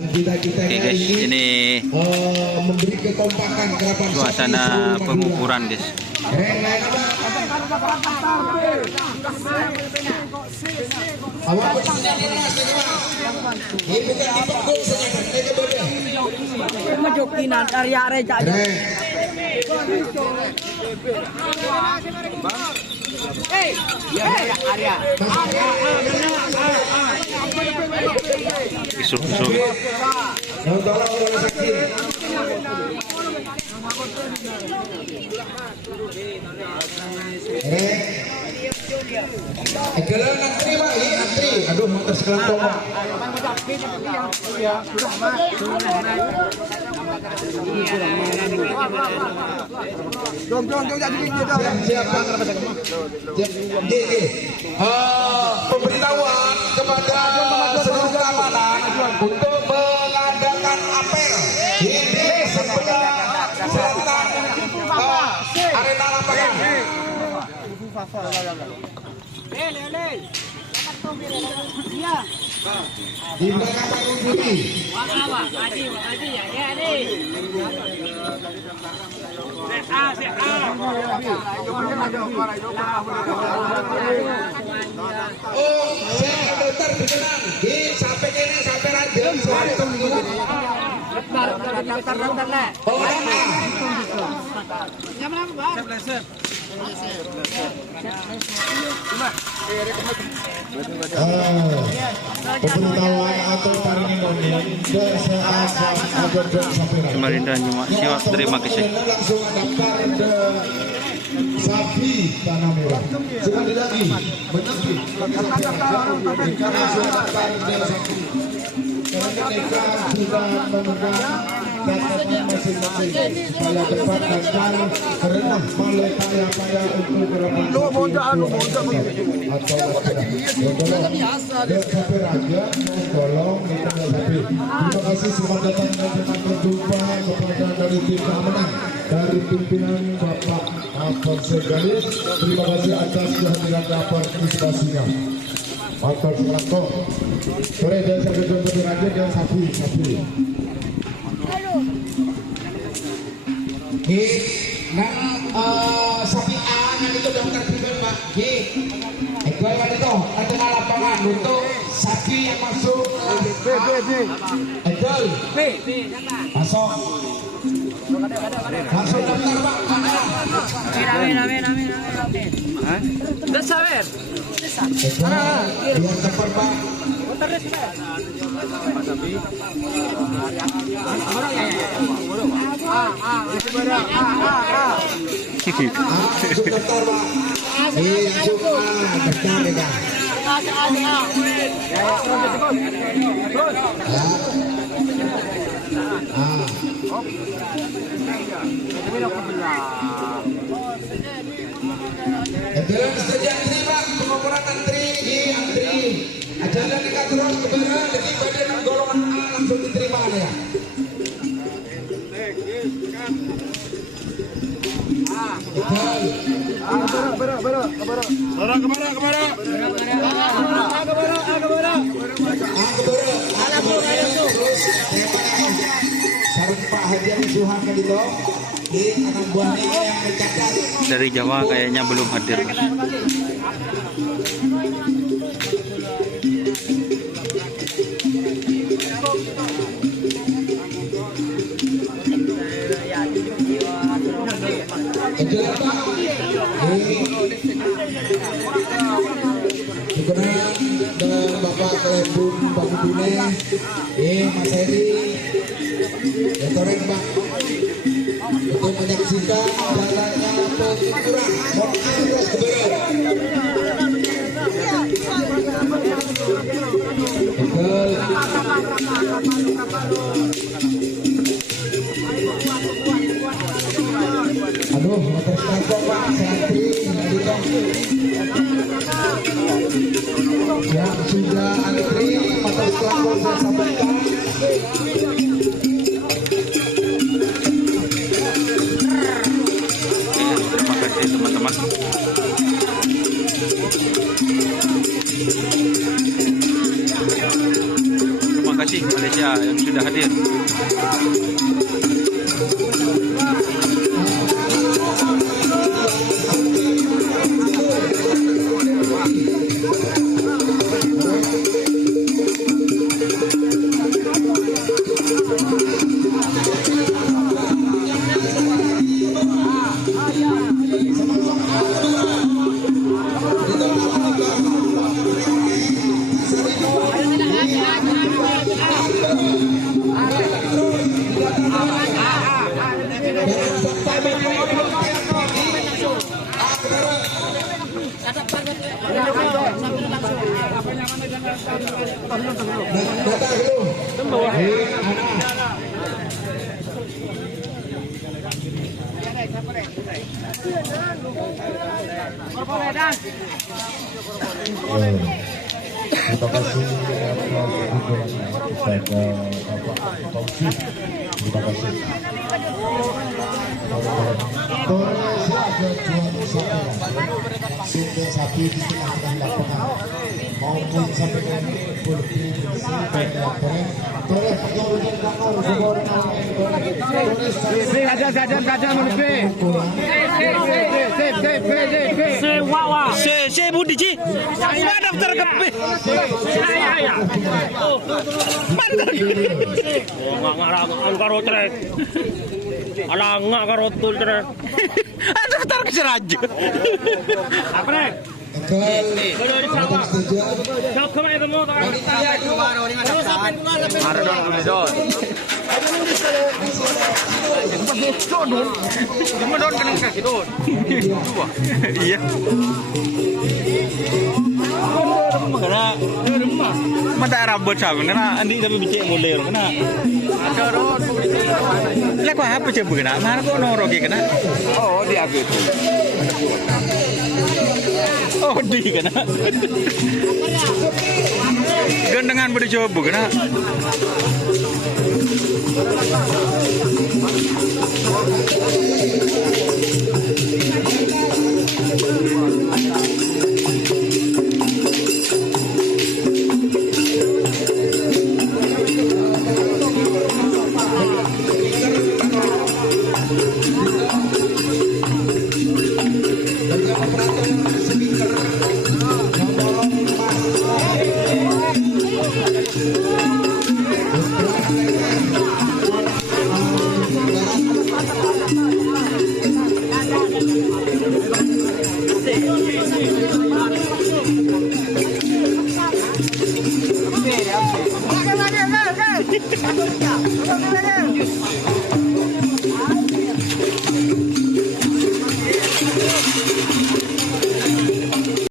Oke guys, ini memberi kekompakan suasana pengukuran guys. Isu-isu. Aduh, motor sekelompok. Pemberitahuan kepada seluruh keamanan untuk mengadakan apel di sebelah selatan arena lapangan. Di belakang panggung putih. Oh, saya dokter berkenan di sampai kene sampai rajin suara tunggu. Oh, pemberitahuan atau parinimonnya Samarinda Nyimak Siwak, terima kasih. langsung daftar ke sapi tanah merah. Sekali lagi menepi karena sudah daftar ke sapi. Karena mereka sudah memegang catatan masing-masing supaya dapat daftar karena oleh payah-payah untuk berapa atau sapi raja tolong kita sapi. Terima kasih selamat datang dan selamat berjumpa kepada dari tim keamanan dari pimpinan Bapak Alfonso Galis. Terima kasih atas kehadiran dan partisipasinya. Motor sekelompok. Sore dan sampai jumpa di raja dan sapi. Sapi A yang itu daftar pribadi Pak. Ekor itu tengah lapangan untuk sapi yang masuk. Ekor masuk. Langsung daftar Pak. Udah sabar. Biar cepat Pak. Dalam saja antri Pak, pengukuran antri. Ajaran dekat terus kepada dari badan golongan A langsung diterima ya. Sarung Pak Haji Suhan kan itu. Ini anak buahnya yang mencatat. Dari Jawa kayaknya belum hadir. Dan Bapak Kelebun Pak Bune, Mas Heri, Toreng Pak, untuk menyaksikan jalannya pengukuran terus aduh, motor sekelompok Pak, santri, yang sudah antri, motor sekelompok saya sampaikan. Terima kasih teman-teman. Terima kasih Malaysia yang sudah hadir. Terima kasih kepada Bapak Tausi. Terima kasih. Torres ada jual sapi, sapi di tengah lapangan maupun sampai dengan polisi sampai lapangan. Torres menurunkan kamar Gajah manusia. Sewawa. Se budi ji. Mana daftar kepe? Ya. Oh. Mana? Nggak karo trek. Alah nggak karo tul trek. Ada daftar ke raja. Apa nih? Siap kemana itu mau? Ada dong beli don. Cuma don kena kaki don. Iya. Kena Mata rambut sama kena andi tapi bicek boleh kena. ada don. Lah kok apa coba kena? Mana kok noro kena? Oh dia gitu. Oh di kena. Gandengan pada coba kena.